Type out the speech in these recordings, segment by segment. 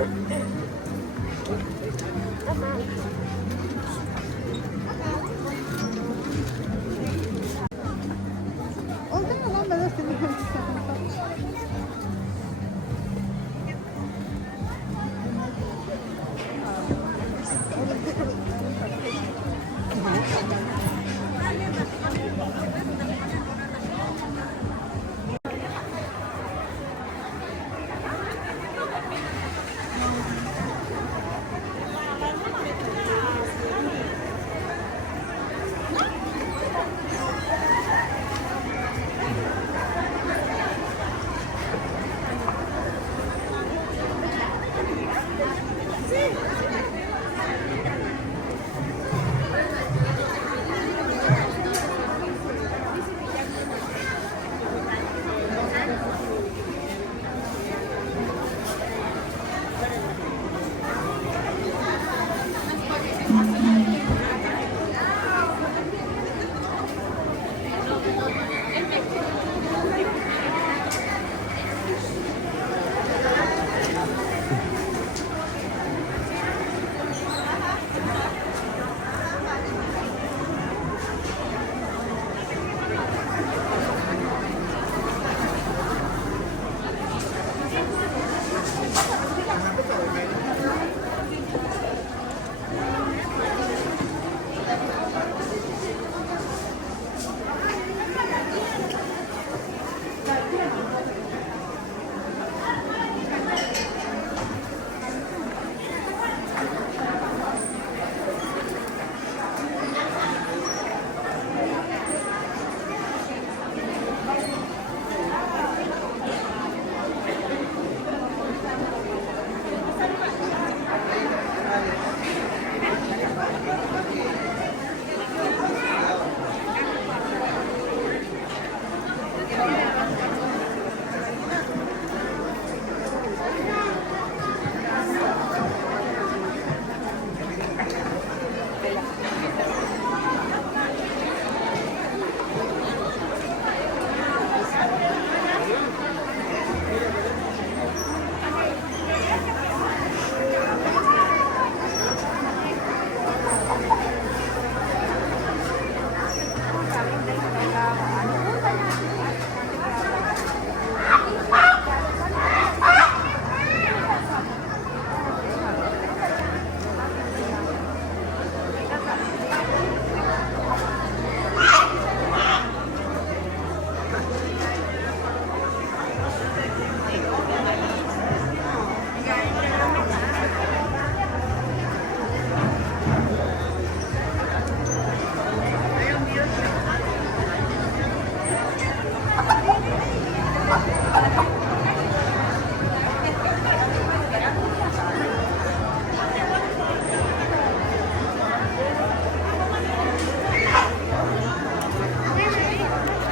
Oldu mu lan ben de seni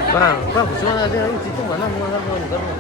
Bang, semua ada yang situ mana mau ni kamu?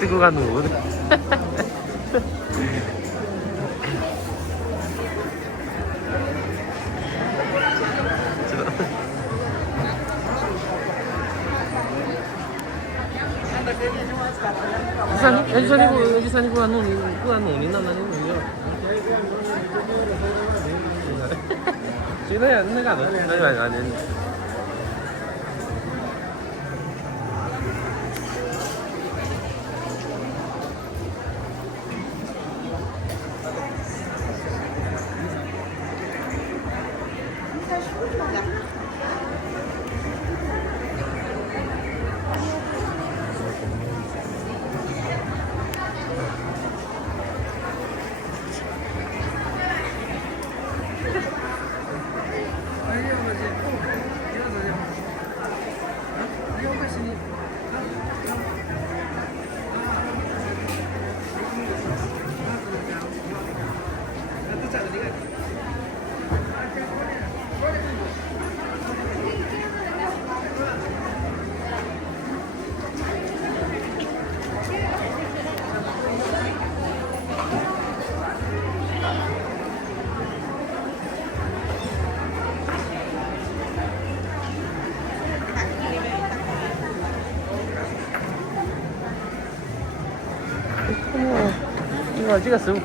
ติกูกันหนูおじさんに食わんのになんなにもいいよ。觉得呀，那干嘛？那干啥呢？这个食物。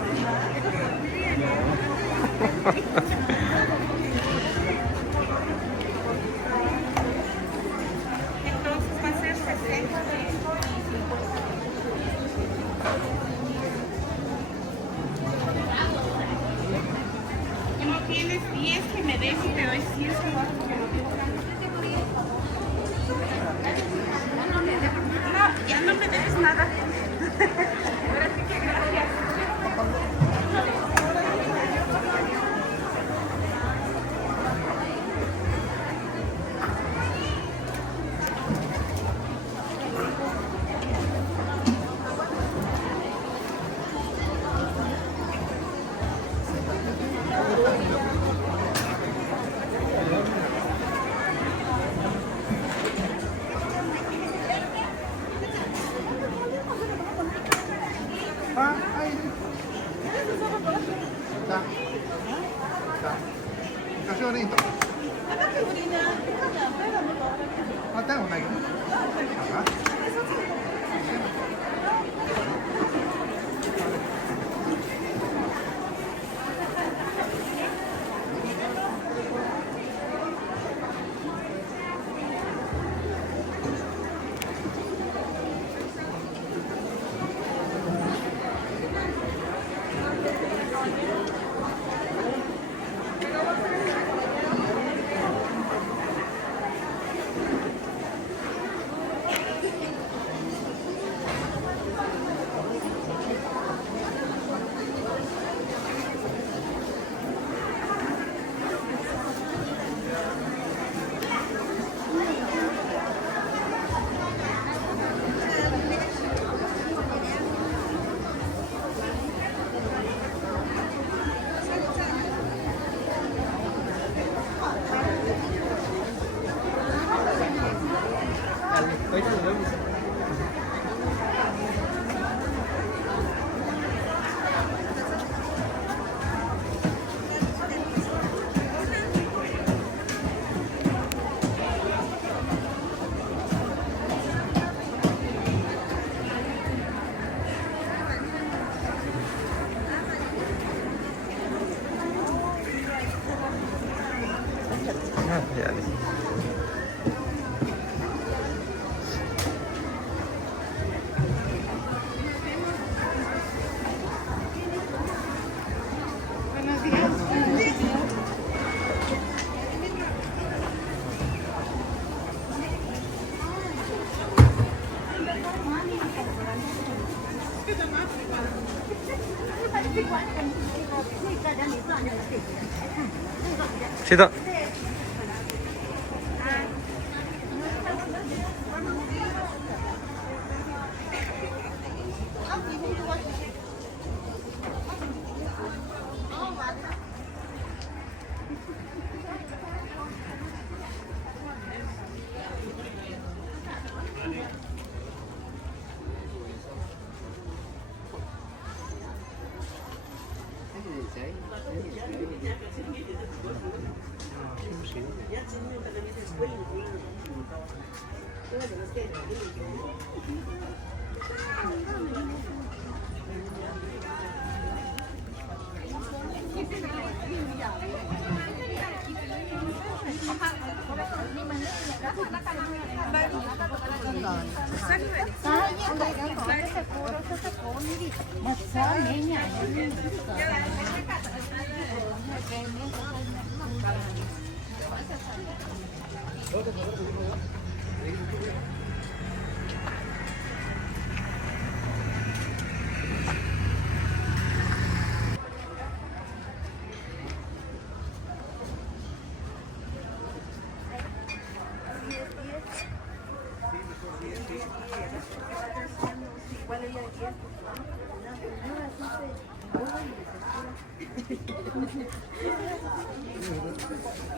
知道。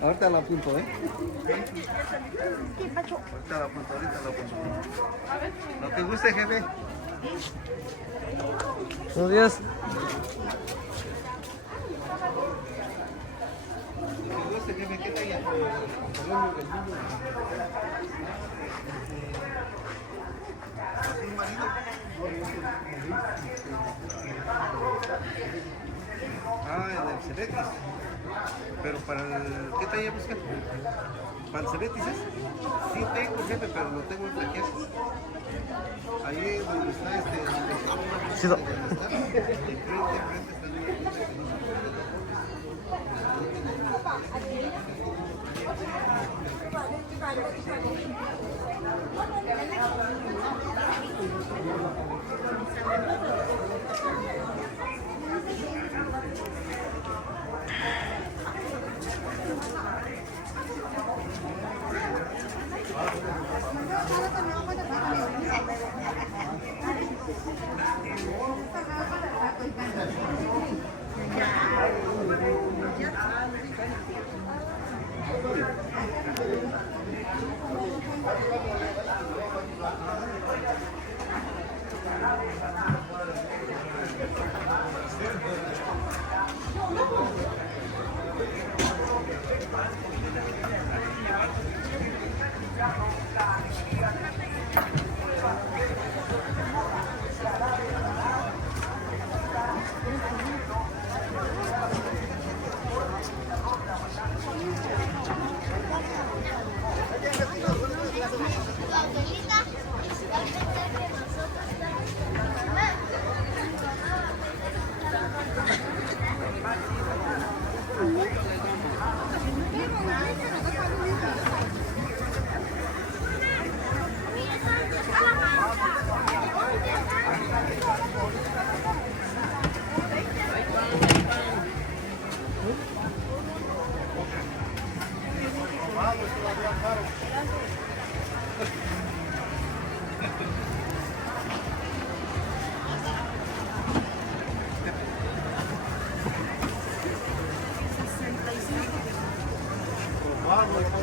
Ahorita la apunto, ¿eh? Ahorita la apunto, ahorita la apunto. Lo que guste, jefe. Buenos días. Lo que guste, jefe, ¿qué talla? ¿Un marido? Ah, el Cebetis. Pero para el... ¿Qué talla buscan? ¿Para el Cebetis es? Sí tengo, jefe, pero lo tengo en plaqueajes. Ahí donde está Sí, donde está.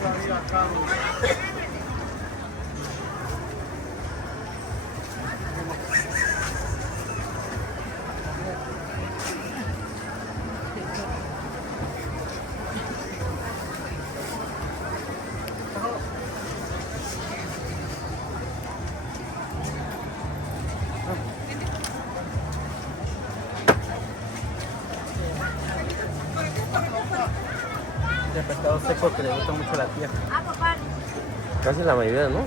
Enfrente está De pescado seco que le gusta mucho a la tía. Casi la mayoría, ¿no?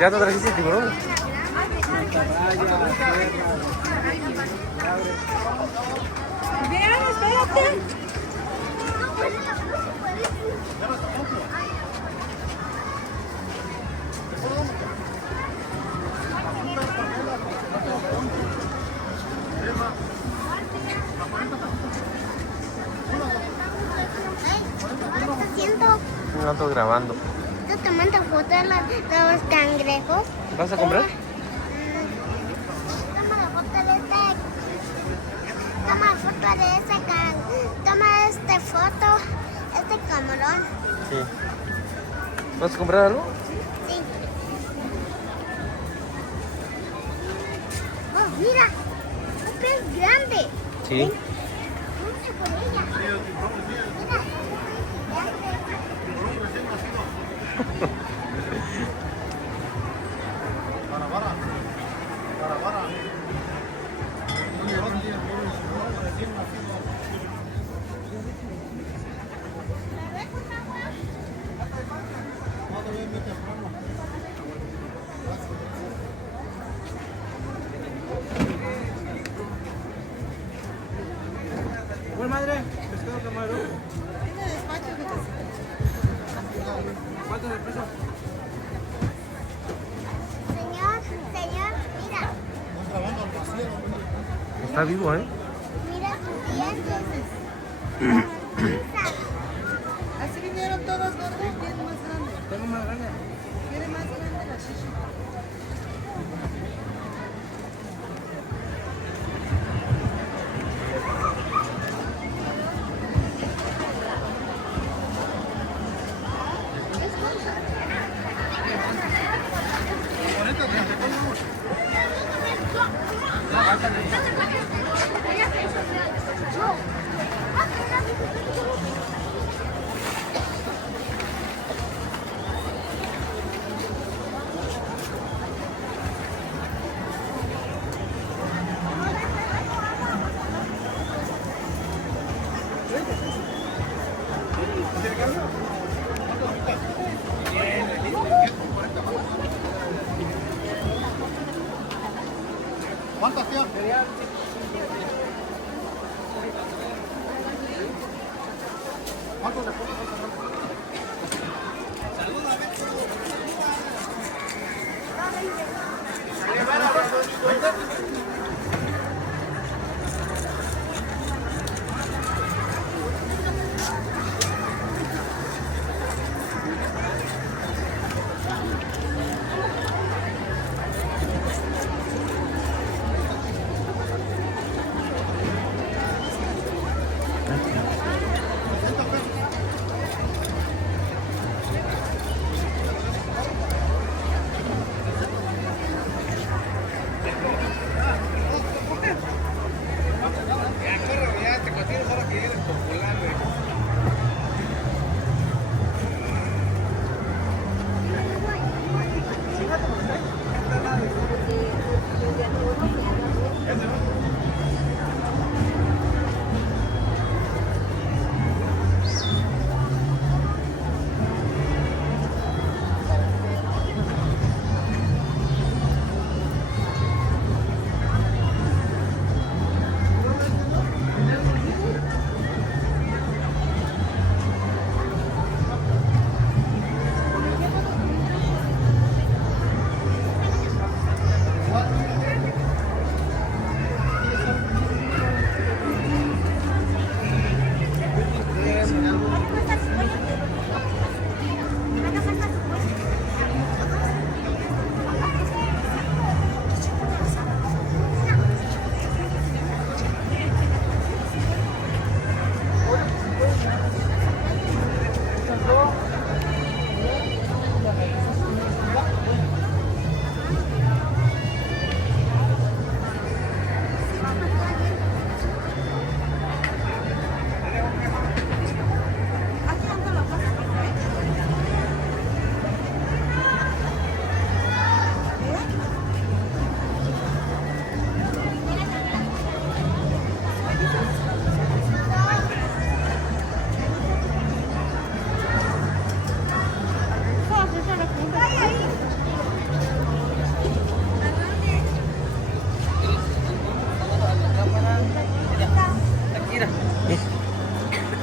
¿Ya te trajiste el tiburón? Bien, espérate. No ando grabando. ¿Estás tomando foto de los cangrejos? ¿Vas a comprar? Toma la foto de Toma foto de ese Toma foto, este camarón. Sí. ¿Vas a comprar algo? Sí. Sí. Dulce por ella. Mira. ¿Cuál madre? Pescado camarón. Tiene despacho que ¿Cuánto es el precio? Señor, mira. Está vivo, ¿eh? Mira sus dientes. así vinieron todos gordos, tiene más grande. Tengo más grande. Tiene más grande la shishi. ¿Cuánto, tío? ¿Cuánto le pongo?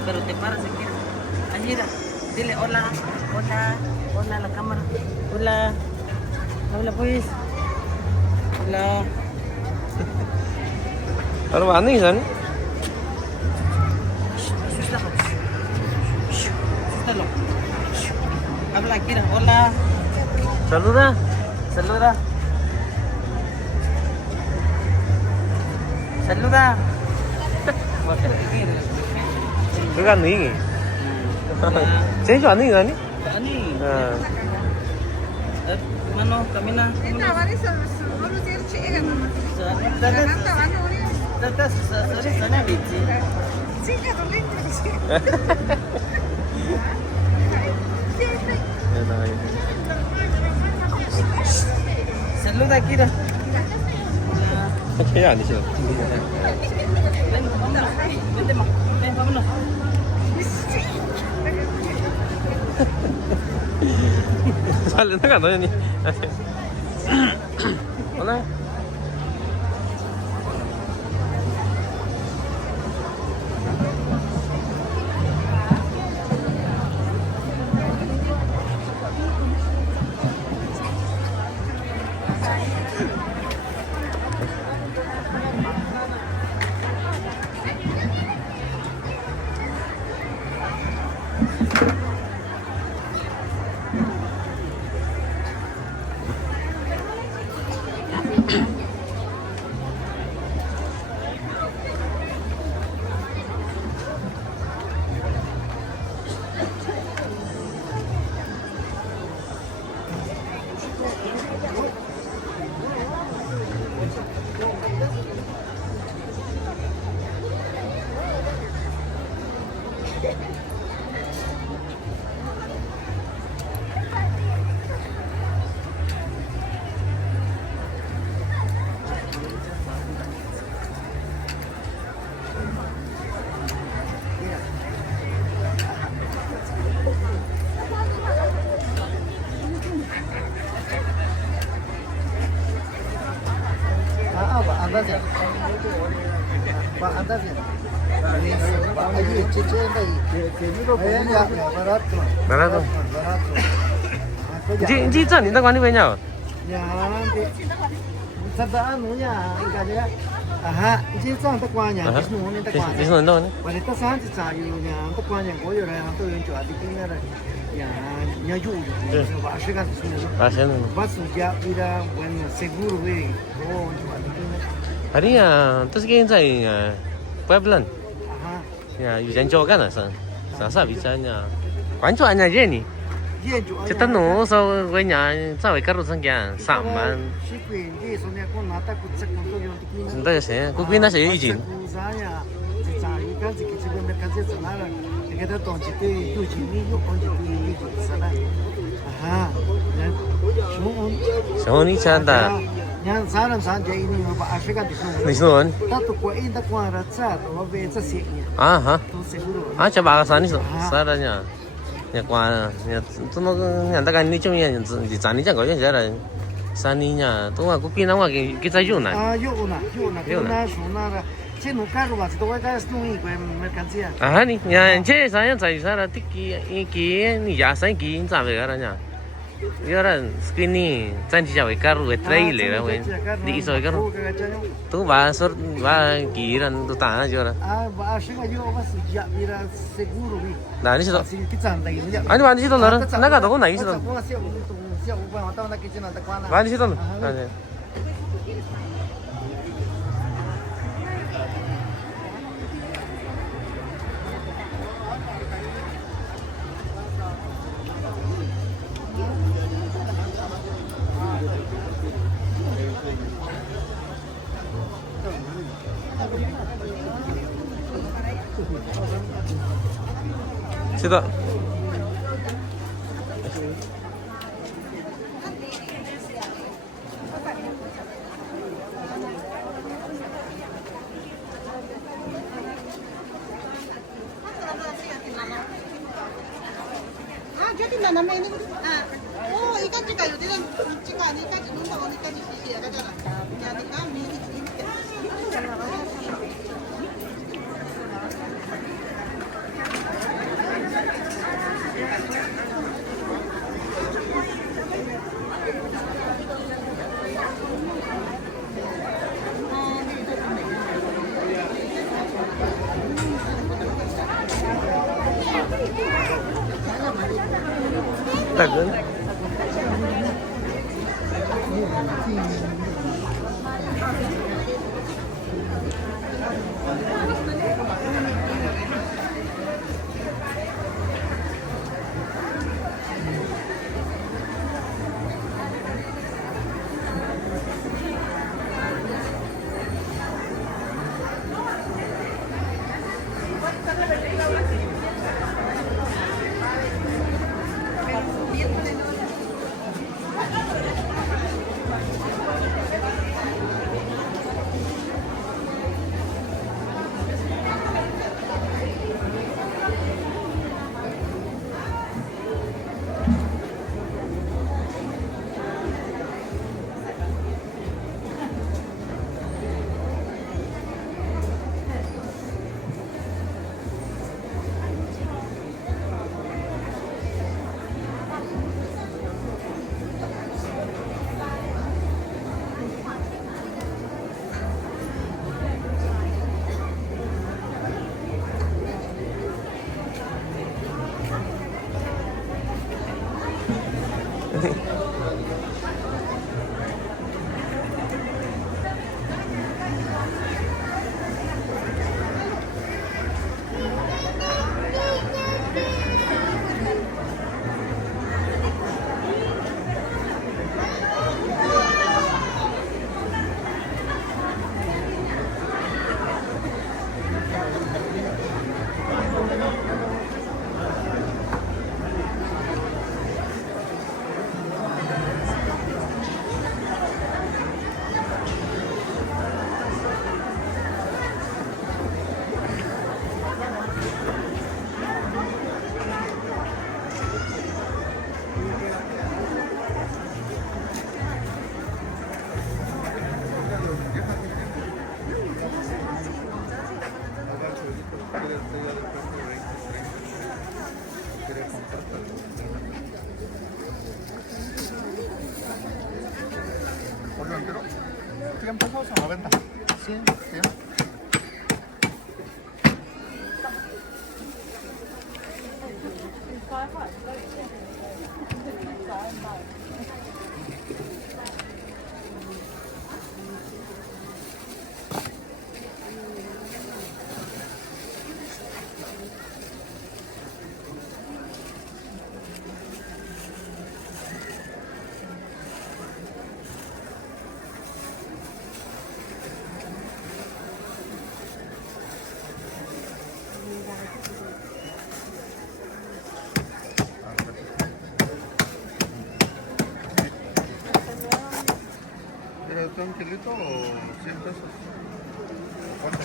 Pero te paras aquí. Ayira, dile hola, hola, hola a la cámara. Hola, habla pues. Hola. Ano ba? Ano yun? Ano? Asústalo. Asústalo. Habla, Akira, hola. Saluda. Saluda. Saluda. 그거 아니. 제주 아니 아니? Ani. 아. Mano, camina. Esta, Vanessa, no lo tiene chica, mamá. Sa- Ganando, ganando, Tata sorrisone amici. Sì, che non l'interessa. Saluda Kira. Kaya hindi siya. Ven, vámonos. Vente, ma. Ven, vámonos. Sale na ka no yun. Wala. Pak Adas ya? Pak Adas ya? Pak Aji, cici bayi. Ya, barato. Barato. Barato. Ji zan ni da kwani bai nya. Ya, nanti. Sadaan punya, enggaknya. Aha, ji zan tak kuanya, Wisnu ni tak kuanya. Wisnu ndo ni. Wanita santi sayunya, tak kuanya koyo lah, tu yang cuci tinggal. Ya, nyaju. Pak Ashikan semua. Pasien. Basu dia ira bueno seguro we. Oh, cuci tinggal. Hari ya, tu sekian在Puebla. Aha. Ya, 有人做干了是，啥bicara nya. 关注俺家人呢。Kita no so gue nya sa we karu sang kya saman. Senda ya sih, ku pina sih izin. Soni chanda. Yang salam saja ini Pak Afrika di sana. Ni son. Tato kuain tak kuah rasa, tapi beca siknya. Aha. Tu seguro. Ah, coba ke sana so. Saranya. Ya kuan, ya tu no yang tak kan ni cuma yang di sana je kau yang jalan. Saninya, tu aku pina wa kita juna. Ah, yuna. Yuna sunara. Cino carro vas, tu vai gastar um com mercancia. Ah ni, ya je saya cari sana tiki ni ya saya ki sampai karanya. Ya orang sini janji jawab karu trailer lah, di iso karu. Tu basur kiran tu tanah je orang. Ah, bahasa aja was ya mira seguro vi. Nah ni situ. Kita andai ini. Ani mana situ orang? Naga tu mana situ? Siap, upah tahu nak kita nak kuana. Mana situ? Situ. Jadi nanam ini. Oh, ikan juga yuk. Dia jika ni ikan jenuh, kalau ikan di sisi ada jalan. Jadi kami ini. Takkan. ¿200 o 90? 100. 100. ¿Pero un kilito o 100 pesos? ¿Cuánto?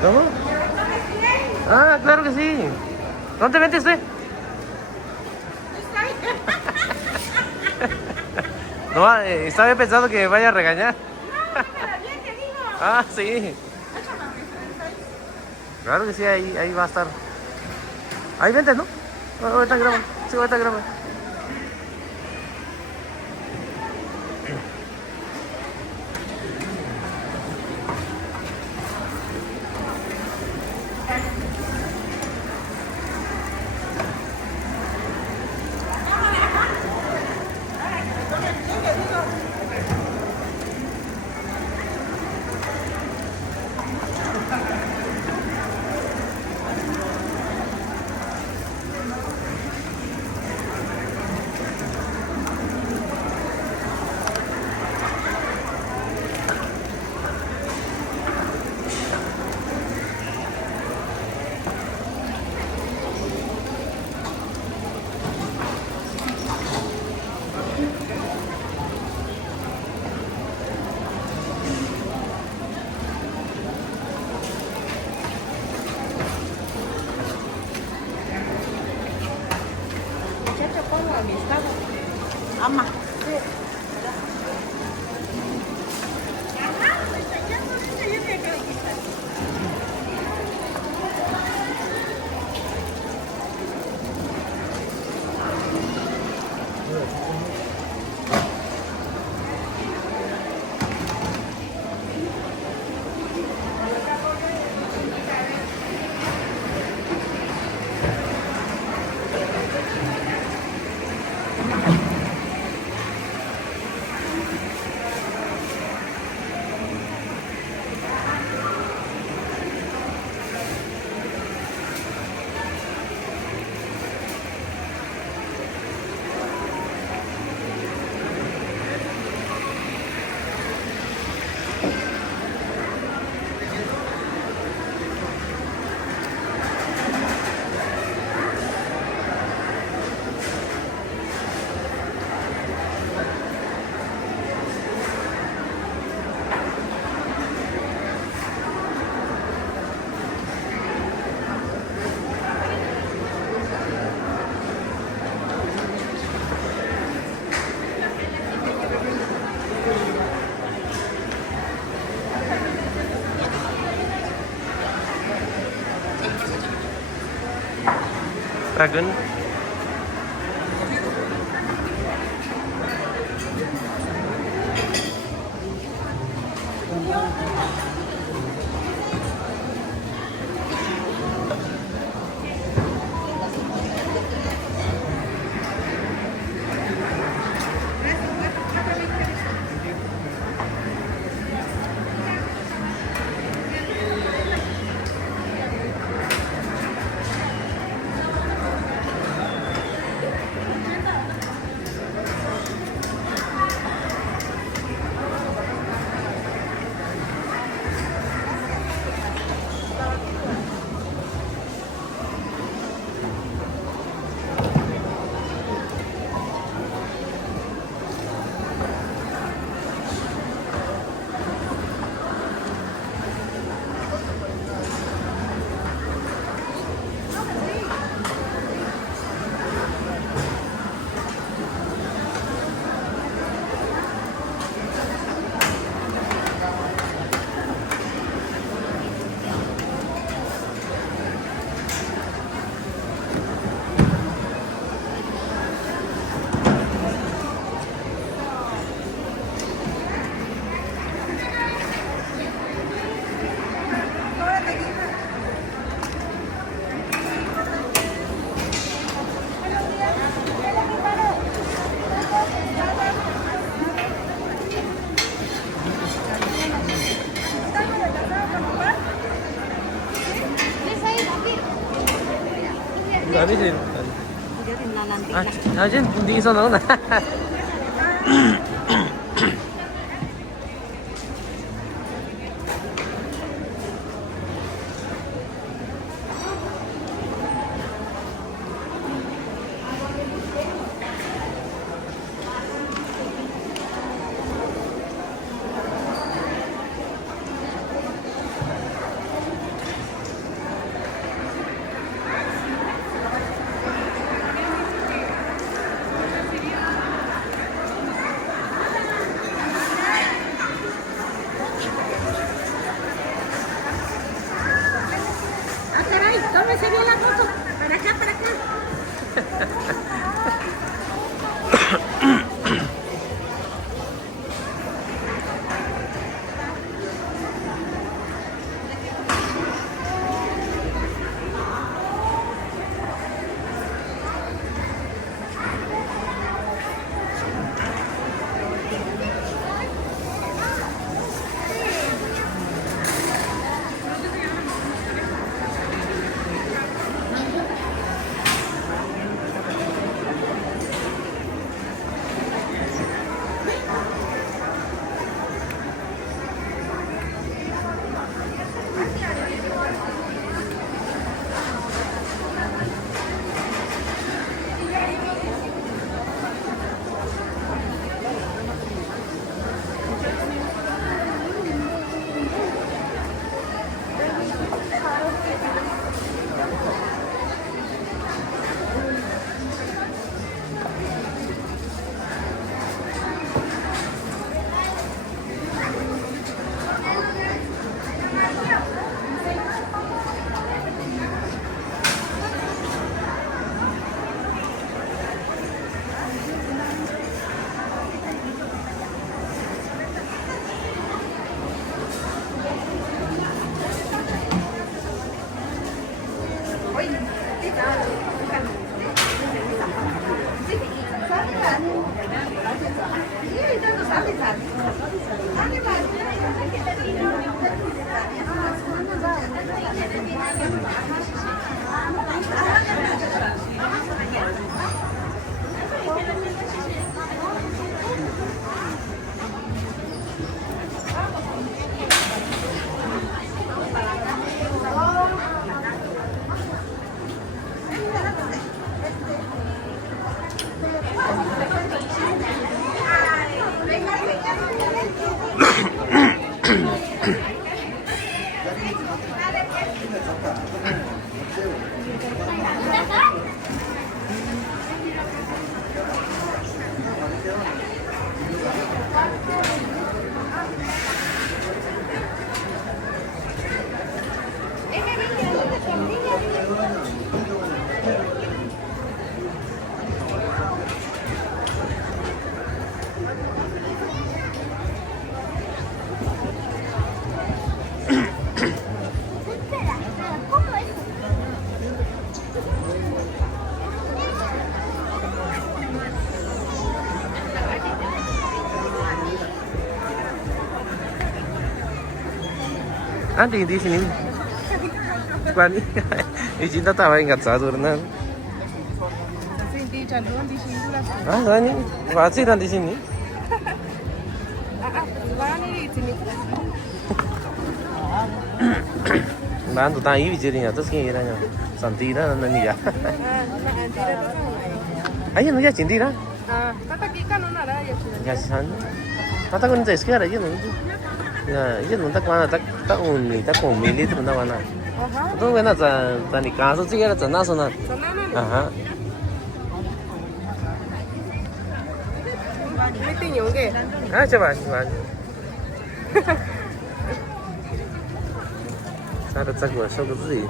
¿Cómo? Ah, claro que sí. ¿Dónde vende usted? No, estaba pensando que me vaya a regañar. Ah, sí. Claro que sí, ahí va a estar. Ahí vente, ¿no? Ahorita graba. Sí, ahorita graba. Muchacho, pongo amistad. Ama. Dragon. Habisin. Ayan, hindi isa na una. di sini. Bukan izin tahu ingat satu benar. Hindi canduan di sini lah. Ah, ini wajiran di sini. Wani di sini. Bantu tahu ini jadinya terus kira-kira santi dah nanti ya. Ayo nanti cinti dah. Tata kita nona lah ya. Ya san. Tata kan jadi sekarang aja nanti. Ya, ini nanti mana tak uni tak komili itu nanti mana. Itu mana tadi kasus sih ada sana sana. Aha. Meeting yung ke? Ah, coba. Ada tak gua show ke sih.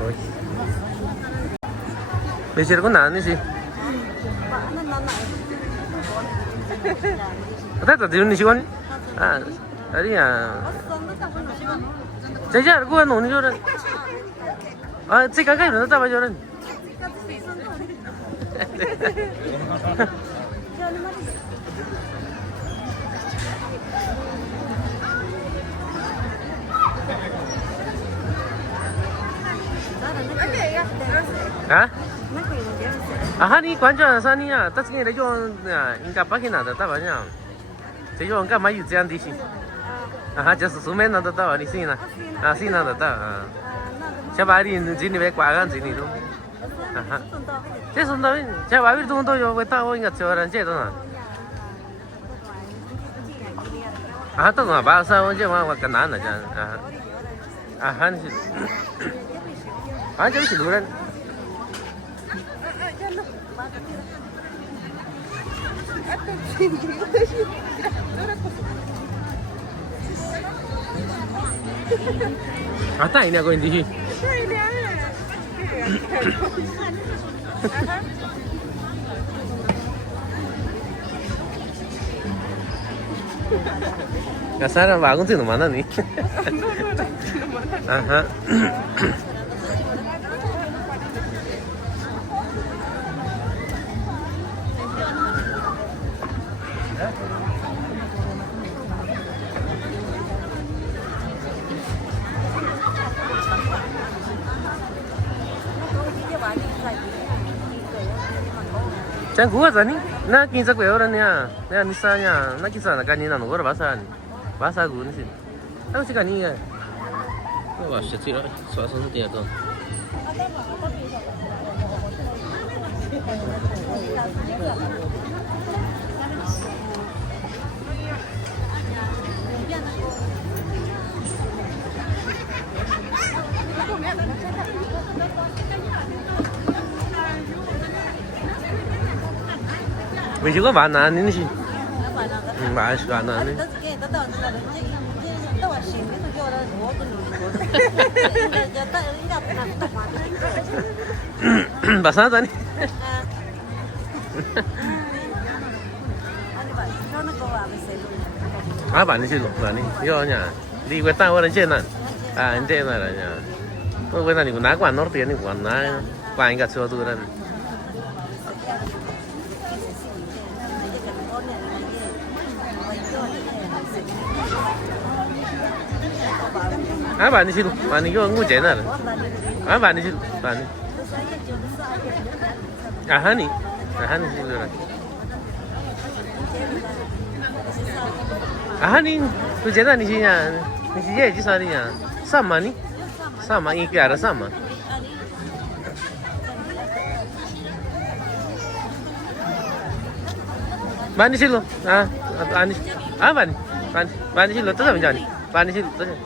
Oi. Belajar kau nani sih? Ada tak di sini kan? Ah, tadi ya. Jajar gua noni joran. Ah, cik kakak itu tak apa joran. Hah? Ah, ni kuanjuan sana ni ah, tapi ni dia jual ah, enggak pakai nada tak banyak. Dia jual enggak mayu这样的西。啊，就是书面拿得到，你信啊？啊，信拿得到啊。小白你今年别挂干今年都。啊哈。这送到，小白都都有，我到我应该叫人接到哪？啊，到哪把上我就我更难了这样啊。啊，还是，啊，就是路人。Ah, tak ini aku ini. Nggak sadar bangun sih mana nih? Aha. Jangan kuat nih. Nah, kinsa kue orangnya. Nah, nisanya. Nah, kinsa nak kanina no gora basah nih. Basah gue nih sih. Aku sih kanina. Wah, sih suasana dia tuh. Menunya mana ini sih? Banyak mana nih? Basah tadi. Apa nih sih lu? Nih, yo nya. Di wetan orang Cina. Ah, Cina lah nya. Oh, wetan nih, nak kuan norte nih kuan na. Kuan ingat sesuatu kan. Apa nih sih lu? Mana yo ngu Cina. Apa nih sih lu? Mana? Aha nih sih lu. Ah nih, tu Cina nih sihnya. Nih sih aja sarinya. Sama nih. Sama ini ada sama. Mana sih lu? Ah, Anis. Apa nih? Mana sih lu? Terus apa jadi? Mana sih lu? Terus.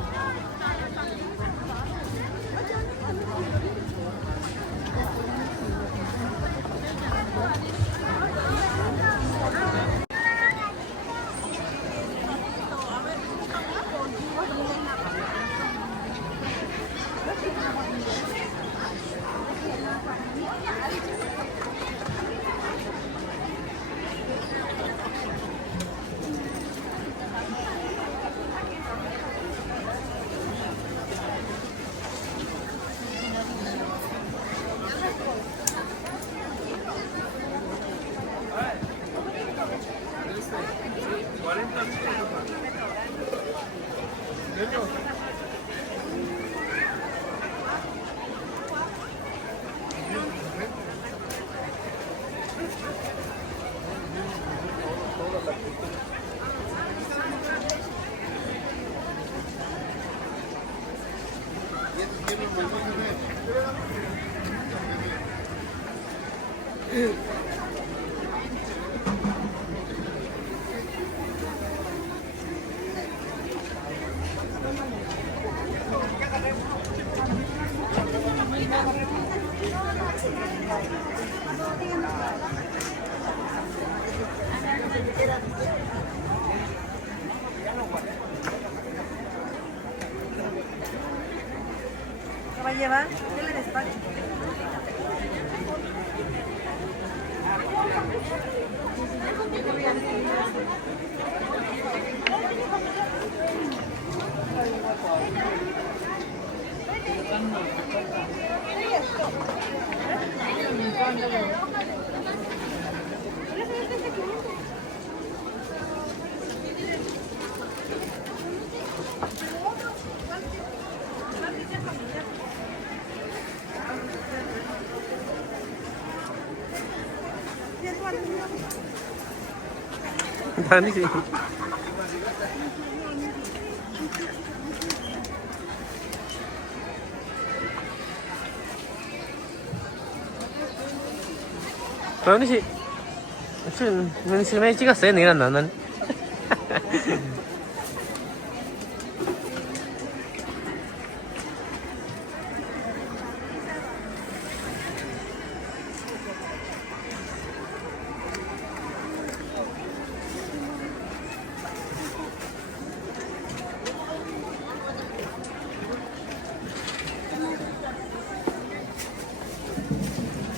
¿Qué va a llevar? ¿Qué le despacho? Tadi sih. Tadi sih. Ini juga saya nih nan.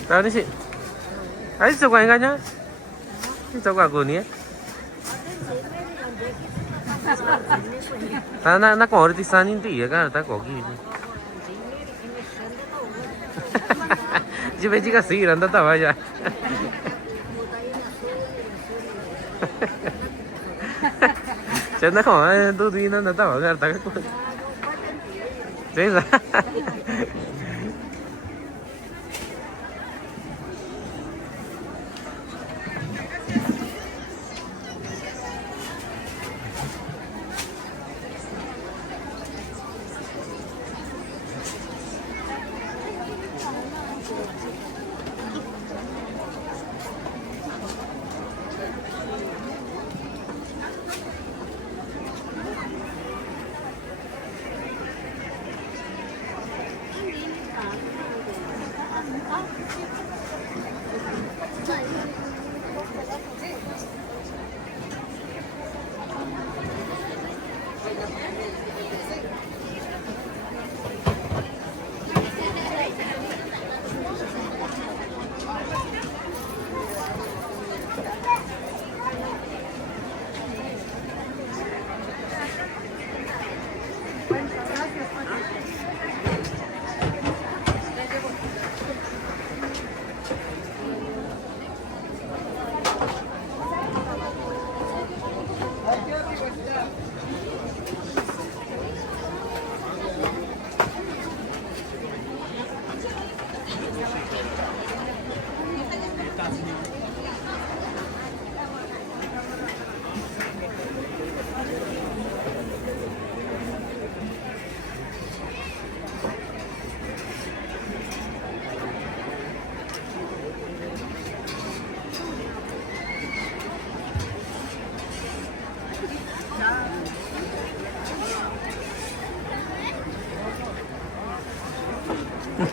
Tahu ni sih. Ayo coba enggaknya. Ini coba aku nih. Nah có thì san nhìn tí cái ta có cái. Chỉ bây giờ xí lần đó tao vậy. Chân nó có tôi đi nó tao cái ta cái. Thế ra.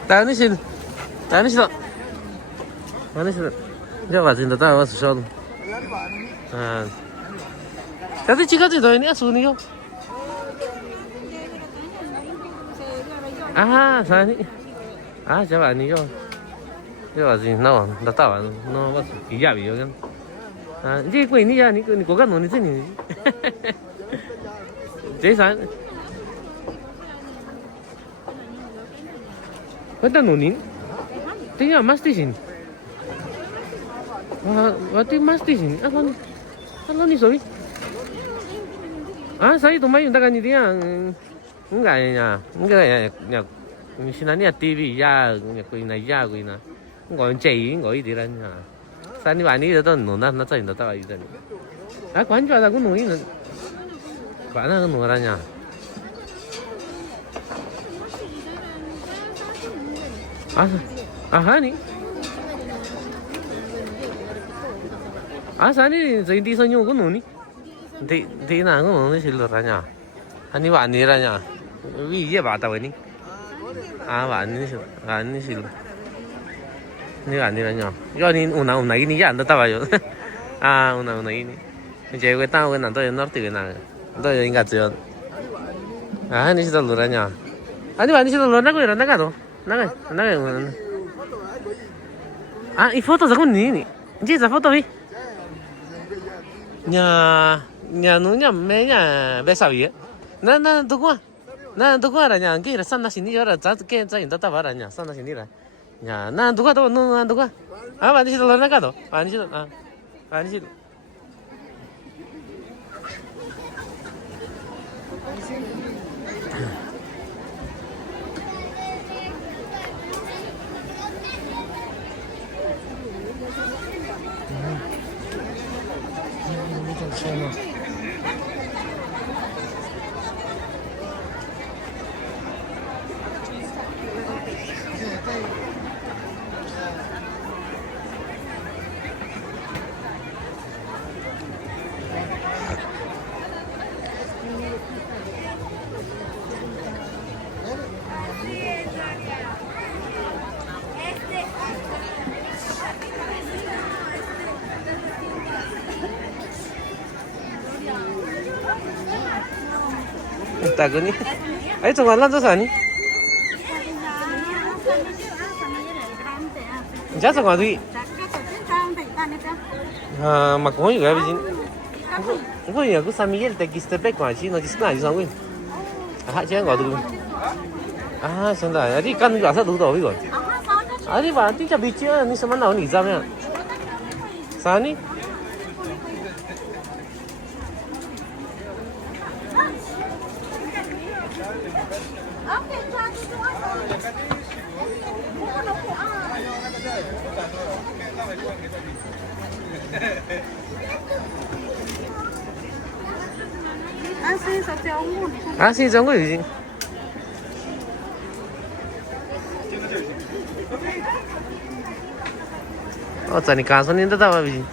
Tao nói xin đó. Nói xin. Cho bà xin tao vào số. À. Tao chỉ có gì thôi nữa số này không? À, sao này? À, cho bà này cho. Cho bà xin nó tao vào nó vào cái giá bị rồi. À, cái quỷ này này cái cố gắng nó thế này. Thế sao? Kata nunin? Tinggal mas di sini. Berarti mas di sini. Kalau ni sorry. Ah, saya tu main tak kan dia. Enggak ya. Sini ni TV ya, kuina ya kuina. Enggak cai, enggak itu kan. Sani wani itu nunan, nak cai nak tahu itu ni. Ah, kuan jual aku nunin. Kuan aku nurannya. Ni. Sani jadi di sana aku nuni. Di na aku nuni siluranya. Ani wani ranya. Wije bata ini. Wani silur. Ni wani ranya. Yo ni una ini ya anda tahu yo. Una ini. Jadi kita tahu kan anda norte kan. Anda ingat je. Ni siluranya. Ani wani silurnya aku iran nak tu. Naga. Ini foto aku ni. Jadi foto ni. Nya menya besawi. Na tu gua ranya. Kira sana sini orang ke saya tak tahu ranya. Sana sini lah. Na tu gua tu na tu gua. Mana sih telur nak tu? Mana sih? Tago ni. Ay, tungan lang to saan ni? giá sao ngoài đi Chắc cái tổ chức trang thành ta này ra. mà cũng có những cái gì cũng có nhiều cái sao mi cái step back ngoài chi nó chỉ là gì sao quên hạ chế ngoài được xem là đi căn cả sao đủ rồi rồi đi vào đi cho bị chưa ni sao mà nào nghỉ ra nha sao ni xin giống cái gì 자니 가서는 다 봐비.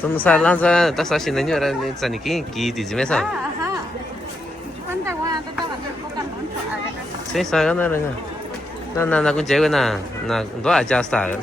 좀 살란자 딱 사시는 여라 자니 기 디지메서. Quan trọng là tao vẫn có cần đón chợ. 세상에 나는 나나 그 제거나 나도 아자스타.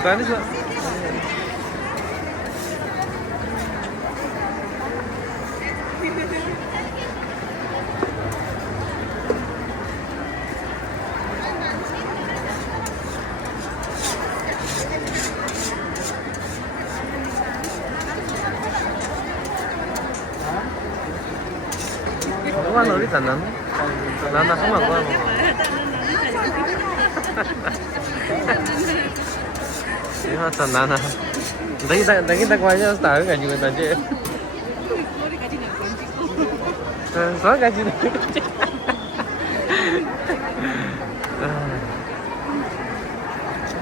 Tadi so. Kamu nori tanam? Nana kamu apa? Ini macam nana. Tadi kita kuahnya setahun kan juga tadi. Soal gaji nih.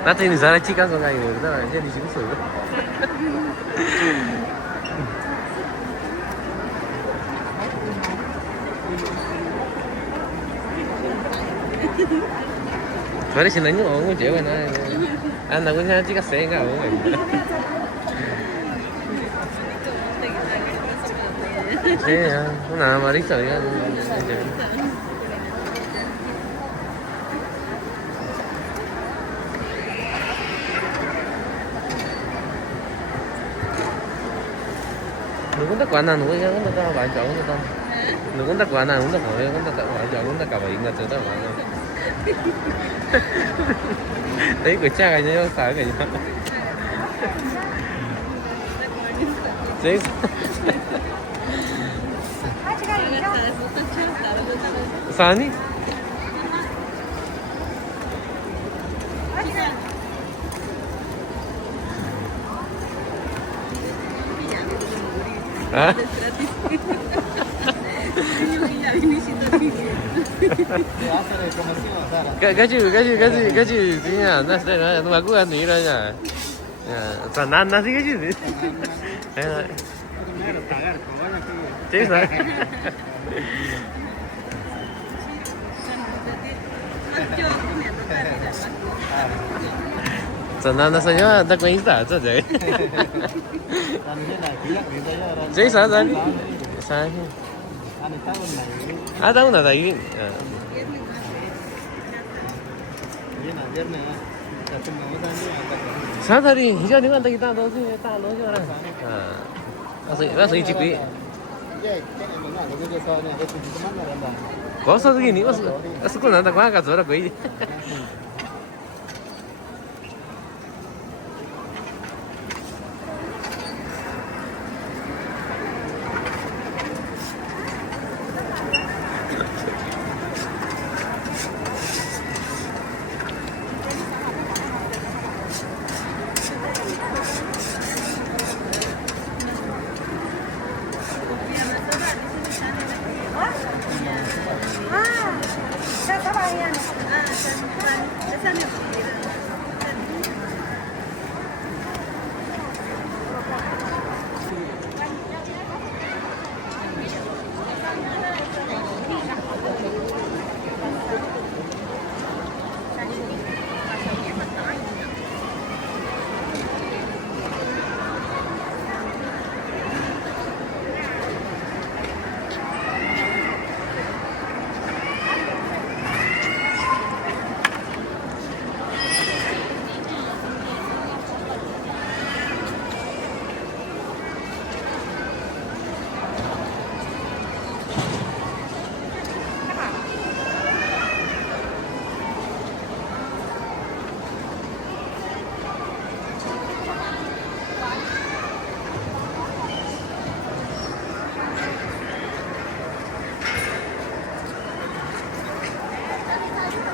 Nanti ini sana chikan so nggak ini, kita nanti di sini so. Soalnya senangnya ngomong cewek nah. Anak gue nyaci kasih nggak ngomong. Iya, nah Marisa ya. 누군데 관나 누구야 근데 다 많이 잡은 거다. 누군데 관나 누군데 뭐야 근데 다 많이 잡은 거다 봐 인가 저다 봐. Đấy của cha cái nhá sáng cái nhá. Đấy. Sani? Hah? Gaji punya nas deh, tunggu aku kan nih nanya. Ya, sana nasi gaji sih. Cek sana. Sana nasanya tak main tak saja. Cek sana. Sana. Ah, tahu nggak ini? Sadari, hijau ni kan kita tahu sih, tahu sih orang. Masih icip ni. Kau satu gini, masuk nanti kau angkat suara kau ini.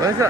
Masa?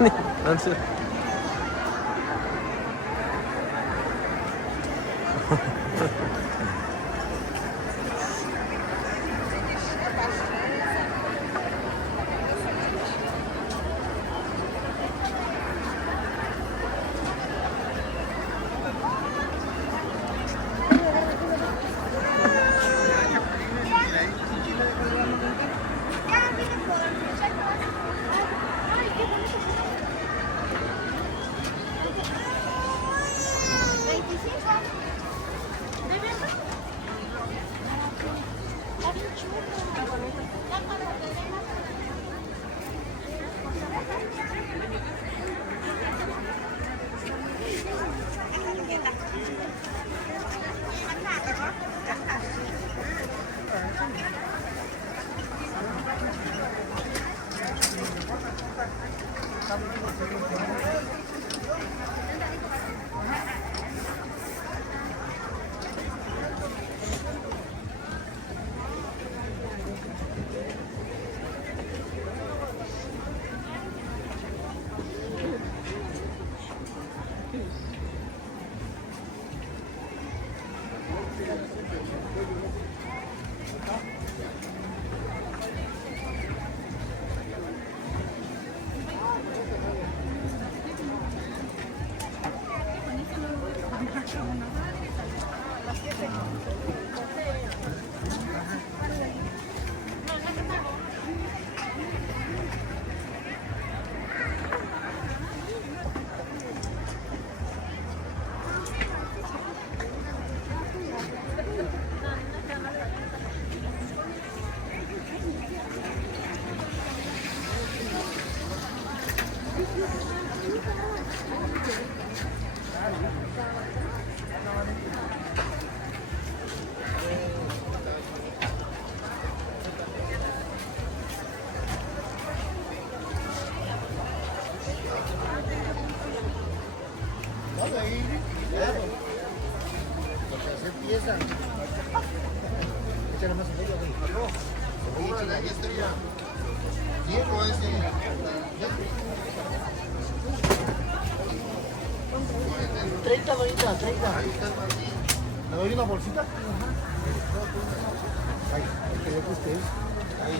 No sé. Échale más cebolla, güey. Ahí estrella. Diego ese. 30, bonita, 30. ¿Le doy una bolsita? Ajá. Ahí, que yo guste. Ahí.